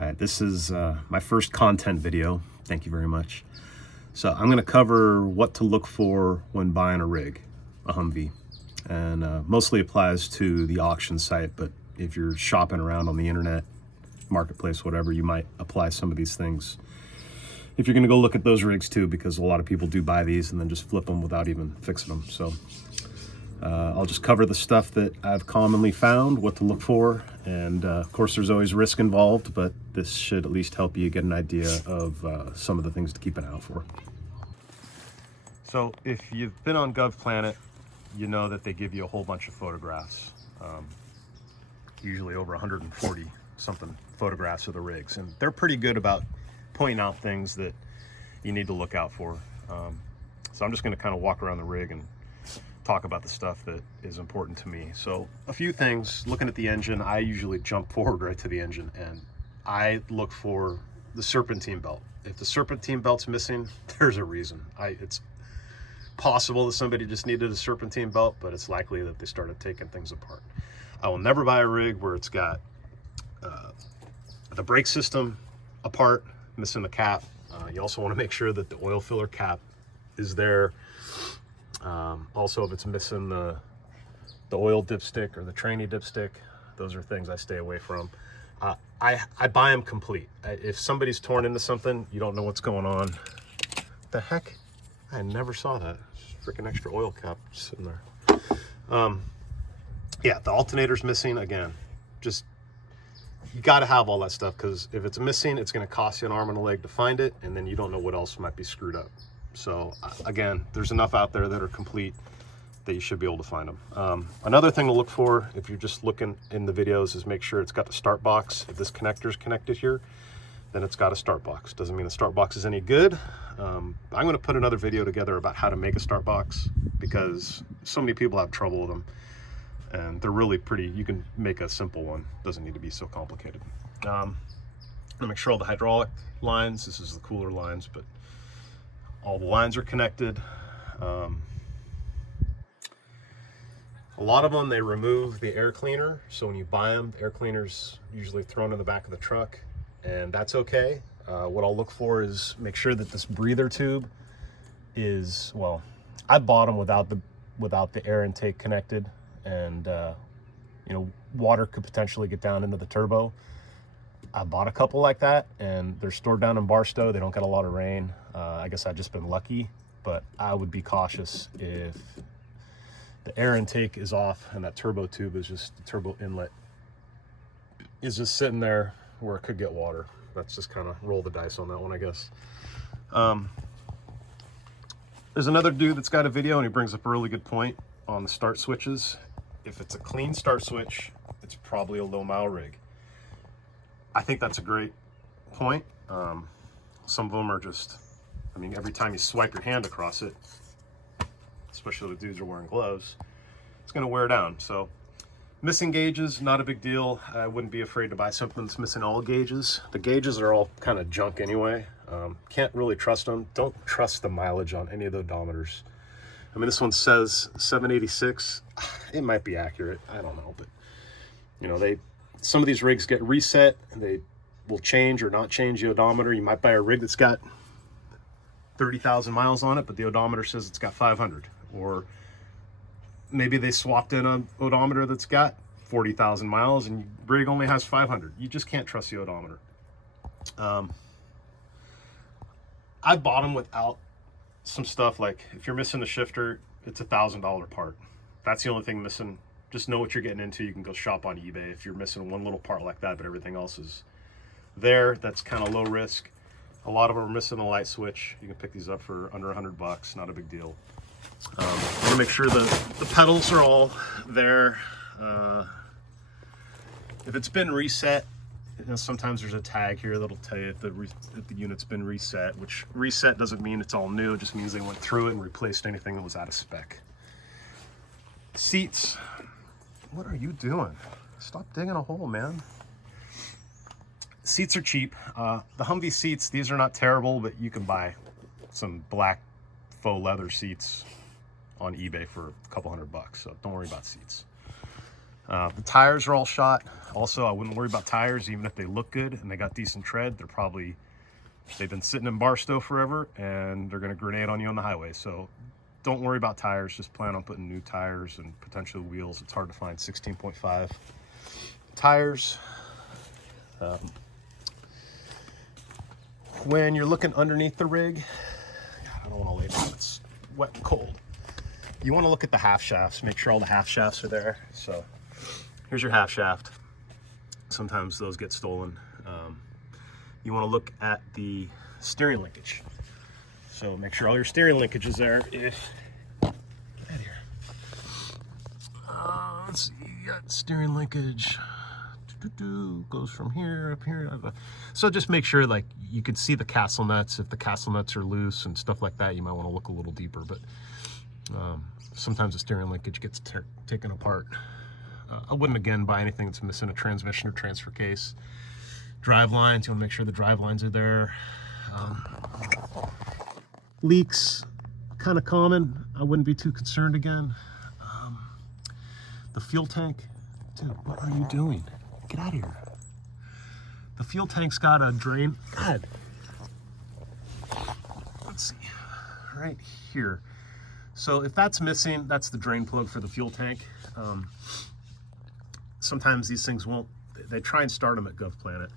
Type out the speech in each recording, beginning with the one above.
All right, this is my first content video. Thank you very much. So I'm going to cover what to look for when buying a rig, a Humvee, and mostly applies to the auction site, but if you're shopping around on the internet, marketplace, whatever, you might apply some of these things if you're going to go look at those rigs too, because a lot of people do buy these and then just flip them without even fixing them. So I'll just cover the stuff that I've commonly found, what to look for, and of course there's always risk involved, but this should at least help you get an idea of some of the things to keep an eye out for. So if you've been on GovPlanet, you know that they give you a whole bunch of photographs, usually over 140 something photographs of the rigs, and they're pretty good about pointing out things that you need to look out for. So I'm just going to kind of walk around the rig and talk about the stuff that is important to me. So a few things. Looking at the engine, I usually jump forward right to the engine, and I look for the serpentine belt. If the serpentine belt's missing, there's a reason. It's possible that somebody just needed a serpentine belt, but it's likely that they started taking things apart. I will never buy a rig where it's got the brake system apart, missing the cap. You also want to make sure that the oil filler cap is there. Also, if it's missing the oil dipstick or the tranny dipstick, those are things I stay away from. I buy them complete. If somebody's torn into something, you don't know what's going on. What the heck? I never saw that. Freaking extra oil cap sitting there. Yeah, the alternator's missing. Again, just you got to have all that stuff, because if it's missing, it's going to cost you an arm and a leg to find it, and then you don't know what else might be screwed up. So again, there's enough out there that are complete that you should be able to find them. Another thing to look for if you're just looking in the videos is make sure it's got the start box. If this connector is connected here, then it's got a start box. Doesn't mean the start box is any good. I'm going to put another video together about how to make a start box, because so many people have trouble with them, and they're really pretty. You can make a simple one. Doesn't need to be so complicated. I'm gonna make sure all the hydraulic lines, this is the cooler lines, but all the lines are connected. A lot of them, they remove the air cleaner, so when you buy them, the air cleaner's usually thrown in the back of the truck, and that's okay. What I'll look for is make sure that this breather tube is, well, I bought them without the air intake connected, and you know, water could potentially get down into the turbo. I bought a couple like that, and they're stored down in Barstow. They don't get a lot of rain. I guess I've just been lucky, but I would be cautious if the air intake is off and that turbo tube is just, the turbo inlet is just sitting there where it could get water. That's just kind of roll the dice on that one, I guess. There's another dude that's got a video, and he brings up a really good point on the start switches. If it's a clean start switch, it's probably a low mile rig. I think that's a great point. Some of them are just, I mean, every time you swipe your hand across it, especially the dudes are wearing gloves, it's going to wear down. So missing gauges, not a big deal. I wouldn't be afraid to buy something that's missing all gauges. The gauges are all kind of junk anyway. Can't really trust them. Don't trust the mileage on any of the odometers. I mean, this one says 786. It might be accurate. I don't know, but you know, some of these rigs get reset, and they will change or not change the odometer. You might buy a rig that's got 30,000 miles on it, but the odometer says it's got 500. Or maybe they swapped in an odometer that's got 40,000 miles, and the rig only has 500. You just can't trust the odometer. I bought them without some stuff, like if you're missing the shifter, it's $1,000 part. That's the only thing missing. Just know what you're getting into. You can go shop on eBay if you're missing one little part like that, but everything else is there. That's kind of low risk. A lot of them are missing the light switch. You can pick these up for under $100. Not a big deal. I want to make sure the pedals are all there. If it's been reset, you know, sometimes there's a tag here that'll tell you if the unit's been reset, which reset doesn't mean it's all new. It just means they went through it and replaced anything that was out of spec. Seats. What are you doing? Stop digging a hole, man. Seats are cheap. The Humvee seats, these are not terrible, but you can buy some black faux leather seats on eBay for a couple $100, so don't worry about seats. The tires are all shot. Also, I wouldn't worry about tires, even if they look good and they got decent tread. They've been sitting in Barstow forever, and they're going to grenade on you on the highway. So don't worry about tires. Just plan on putting new tires and potentially wheels. It's hard to find 16.5 tires. When you're looking underneath the rig, God, I don't want to lay down. It's wet and cold. You want to look at the half shafts. Make sure all the half shafts are there. So here's your half shaft. Sometimes those get stolen. You want to look at the steering linkage. So make sure all your steering linkage is there. Get out here. Let's see, you got steering linkage. Goes from here up here. So just make sure like you could see the castle nuts. If the castle nuts are loose and stuff like that, you might want to look a little deeper. But sometimes the steering linkage gets taken apart. I wouldn't again buy anything that's missing a transmission or transfer case. Drive lines, you want to make sure the drive lines are there. Leaks, kind of common. I wouldn't be too concerned again. The fuel tank, dude, what are you doing? Get out of here. The fuel tank's got a drain. God. Let's see, right here. So if that's missing, that's the drain plug for the fuel tank. Sometimes these things won't, they try and start them at GovPlanet,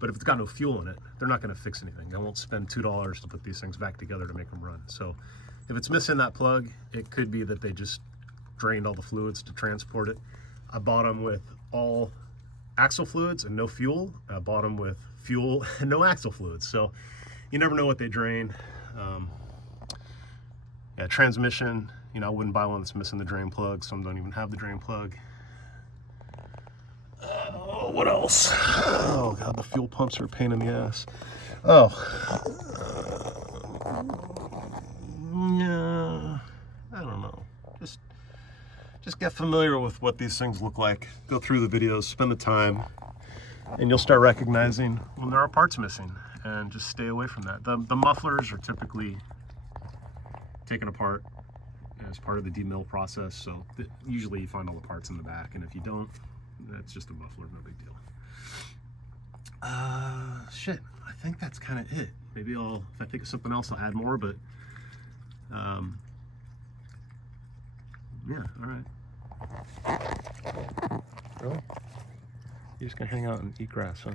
but if it's got no fuel in it, they're not going to fix anything. I won't spend $2 to put these things back together to make them run. So if it's missing that plug, it could be that they just drained all the fluids to transport it. I bought them with all axle fluids and no fuel. I bought them with fuel and no axle fluids. So you never know what they drain. Yeah, transmission, you know, I wouldn't buy one that's missing the drain plug. Some don't even have the drain plug. What else? Oh God, the fuel pumps are a pain in the ass. Oh, yeah, I don't know. Just get familiar with what these things look like. Go through the videos, spend the time, and you'll start recognizing when there are parts missing, and just stay away from that. The mufflers are typically taken apart as part of the demill process, so usually you find all the parts in the back, and if you don't, that's just a muffler, no big deal. Shit, I think that's kind of it. Maybe if I think of something else, I'll add more, but yeah, all right. Really? You're just gonna hang out and eat grass, huh?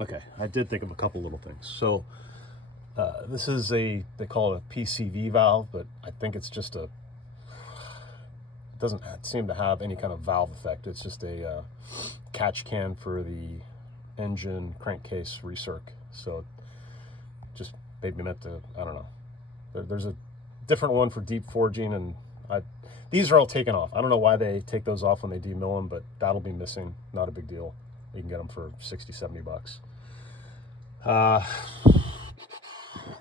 Okay, I did think of a couple little things. So this is they call it a PCV valve, but I think it's just it doesn't seem to have any kind of valve effect. It's just a catch can for the engine crankcase recirc. So just maybe meant to, I don't know. There's a different one for deep forging, and these are all taken off. I don't know why they take those off when they demill them, but that'll be missing. Not a big deal. You can get them for 60, 70 bucks.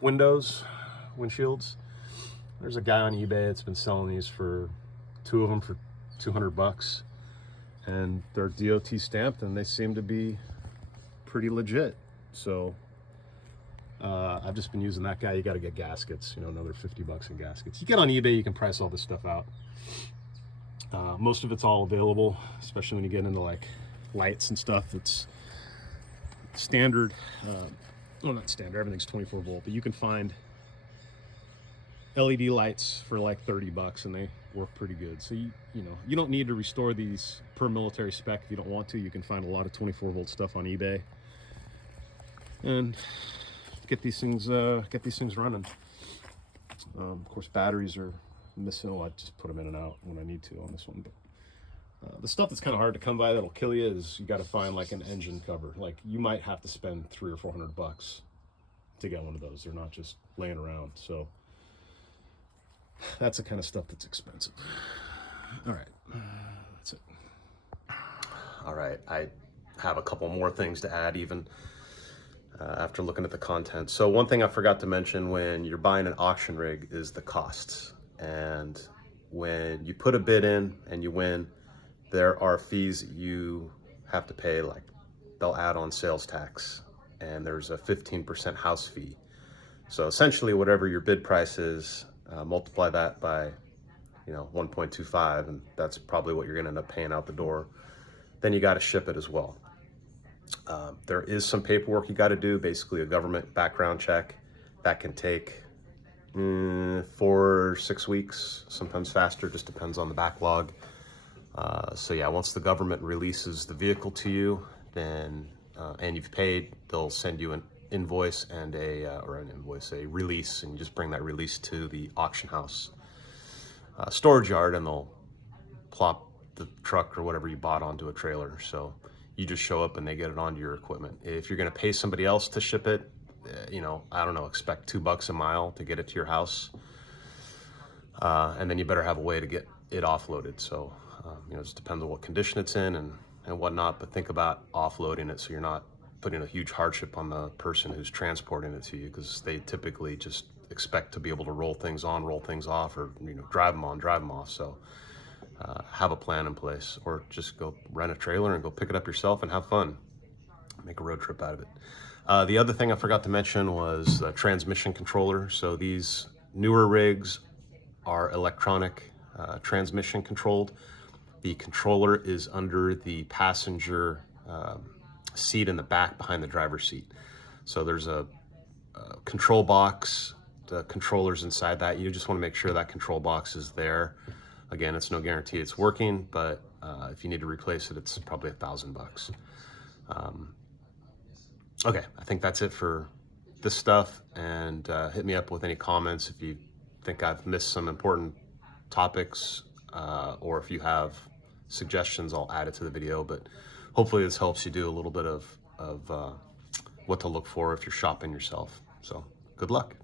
Windshields. There's a guy on eBay that's been selling these for 2 of them for 200 bucks, and they're DOT stamped, and they seem to be pretty legit. So I've just been using that guy. You got to get gaskets, you know, another 50 bucks in gaskets. You get on eBay, you can price all this stuff out. Most of it's all available, especially when you get into like lights and stuff. It's standard. Well, not standard, everything's 24 volt, but you can find LED lights for like 30 bucks, and they work pretty good. So you know, you don't need to restore these per military spec if you don't want to. You can find a lot of 24 volt stuff on eBay and get these things running. Of course, batteries are missing. I just put them in and out when I need to on this one. But the stuff that's kind of hard to come by that'll kill you is you got to find like an engine cover. Like you might have to spend $300 or $400 to get one of those. They're not just laying around. So that's the kind of stuff that's expensive. All right, that's it. All right, I have a couple more things to add even after looking at the content. So one thing I forgot to mention when you're buying an auction rig is the costs. And when you put a bid in and you win, there are fees you have to pay, like they'll add on sales tax, and there's a 15% house fee. So essentially whatever your bid price is, multiply that by you know, 1.25, and that's probably what you're going to end up paying out the door, then you got to ship it as well. There is some paperwork you got to do, basically a government background check that can take 4 or 6 weeks, sometimes faster, just depends on the backlog. So yeah, once the government releases the vehicle to you, then and you've paid, they'll send you an invoice and a release, and you just bring that release to the auction house storage yard, and they'll plop the truck or whatever you bought onto a trailer. So you just show up and they get it onto your equipment. If you're going to pay somebody else to ship it, you know, I don't know, expect $2 a mile to get it to your house. And then you better have a way to get it offloaded. So, you know, it just depends on what condition it's in and whatnot, but think about offloading it so you're not putting a huge hardship on the person who's transporting it to you, because they typically just expect to be able to roll things on, roll things off, or, you know, drive them on, drive them off. So have a plan in place, or just go rent a trailer and go pick it up yourself and have fun. Make a road trip out of it. The other thing I forgot to mention was the transmission controller. So these newer rigs are electronic transmission controlled. The controller is under the passenger seat in the back behind the driver's seat. So there's a control box, the controller's inside that. You just want to make sure that control box is there. Again, it's no guarantee it's working, but if you need to replace it, it's probably $1,000. Okay, I think that's it for this stuff, and hit me up with any comments if you think I've missed some important topics, or if you have suggestions, I'll add it to the video. But hopefully this helps you do a little bit of what to look for if you're shopping yourself. So good luck.